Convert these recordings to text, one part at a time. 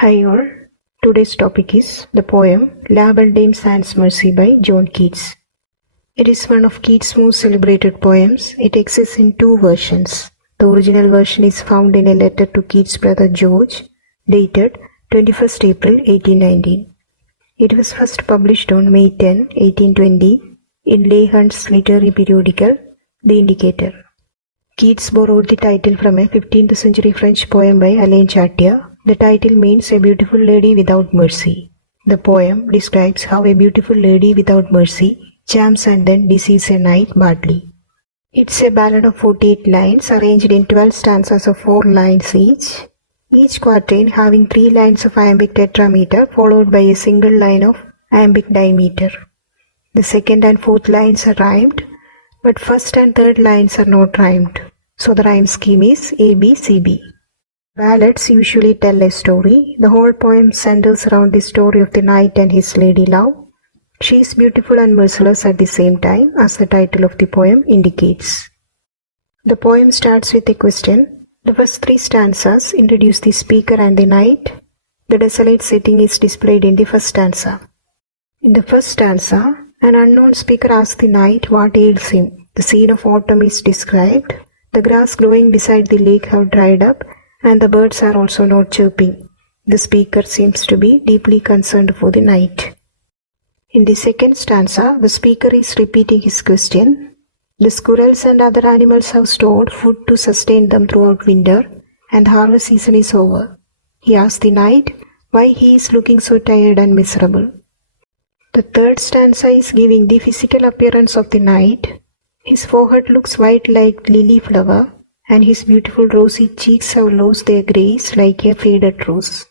Hi all, today's topic is the poem La Belle Dame Sans Merci by John Keats. It is one of Keats' most celebrated poems. It exists in two versions. The original version is found in a letter to Keats' brother George, dated 21st April 1819. It was first published on May 10, 1820 in Leigh Hunt's literary periodical, The Indicator. Keats borrowed the title from a 15th century French poem by Alain Chartier. The title means a beautiful lady without mercy. The poem describes how a beautiful lady without mercy charms and then deceives a knight badly. It's a ballad of 48 lines arranged in 12 stanzas of 4 lines each quatrain having 3 lines of iambic tetrameter followed by a single line of iambic dimeter. The second and fourth lines are rhymed, but first and third lines are not rhymed, so the rhyme scheme is ABCB. Ballads usually tell a story. The whole poem centers around the story of the knight and his lady love. She is beautiful and merciless at the same time, as the title of the poem indicates. The poem starts with a question. The first 3 stanzas introduce the speaker and the knight. The desolate setting is displayed in the first stanza. In the first stanza, an unknown speaker asks the knight what ails him. The scene of autumn is described. The grass growing beside the lake have dried up, and the birds are also not chirping. The speaker seems to be deeply concerned for the knight. In the second stanza, the speaker is repeating his question. The squirrels and other animals have stored food to sustain them throughout winter, and the harvest season is over. He asks the knight why he is looking so tired and miserable. The third stanza is giving the physical appearance of the knight. His forehead looks white like lily flower, and his beautiful rosy cheeks have lost their grace like a faded rose.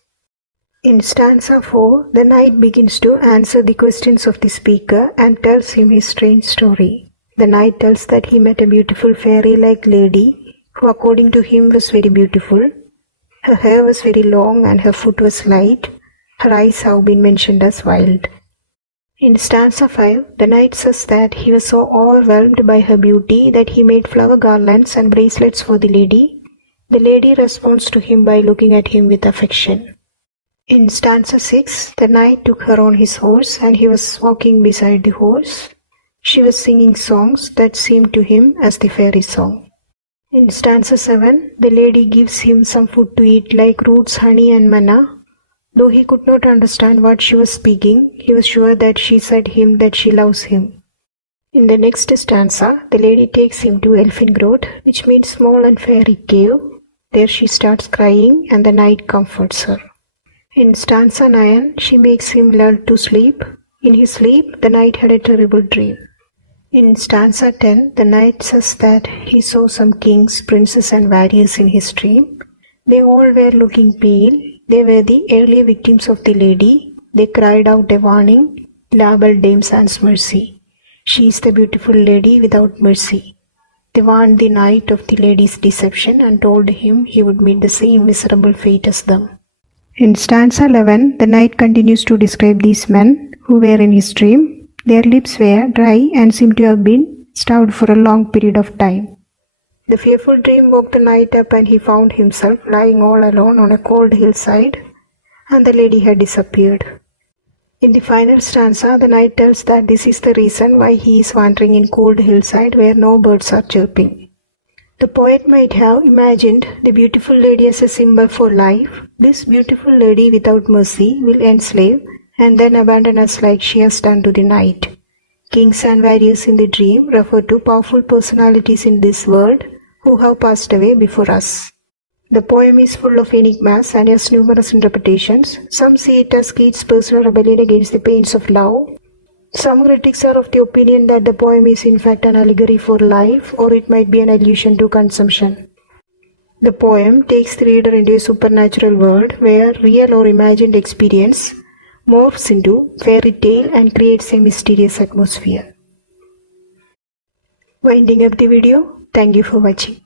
In stanza 4, the knight begins to answer the questions of the speaker and tells him his strange story. The knight tells that he met a beautiful fairy-like lady who according to him was very beautiful. Her hair was very long and her foot was light. Her eyes have been mentioned as wild. In stanza 5, the knight says that he was so overwhelmed by her beauty that he made flower garlands and bracelets for the lady. The lady responds to him by looking at him with affection. In stanza 6, the knight took her on his horse and he was walking beside the horse. She was singing songs that seemed to him as the fairy song. In stanza 7, the lady gives him some food to eat like roots, honey and manna. Though he could not understand what she was speaking, he was sure that she said him that she loves him. In the next stanza, the lady takes him to Elfin Grot, which means small and fairy cave. There she starts crying and the knight comforts her. In stanza 9, she makes him learn to sleep. In his sleep, the knight had a terrible dream. In stanza 10, the knight says that he saw some kings, princes and warriors in his dream. They all were looking pale. They were the early victims of the lady. They cried out a warning, La Belle Dame Sans Merci. She is the beautiful lady without mercy. They warned the knight of the lady's deception and told him he would meet the same miserable fate as them. In stanza 11, the knight continues to describe these men who were in his dream. Their lips were dry and seemed to have been starved for a long period of time. The fearful dream woke the knight up and he found himself lying all alone on a cold hillside, and the lady had disappeared. In the final stanza, the knight tells that this is the reason why he is wandering in cold hillside where no birds are chirping. The poet might have imagined the beautiful lady as a symbol for life. This beautiful lady without mercy will enslave and then abandon us like she has done to the knight. Kings and warriors in the dream refer to powerful personalities in this world who have passed away before us. The poem is full of enigmas and has numerous interpretations. Some see it as Keats' personal rebellion against the pains of love. Some critics are of the opinion that the poem is in fact an allegory for life, or it might be an allusion to consumption. The poem takes the reader into a supernatural world where real or imagined experience morphs into fairy tale and creates a mysterious atmosphere. Winding up the video, thank you for watching.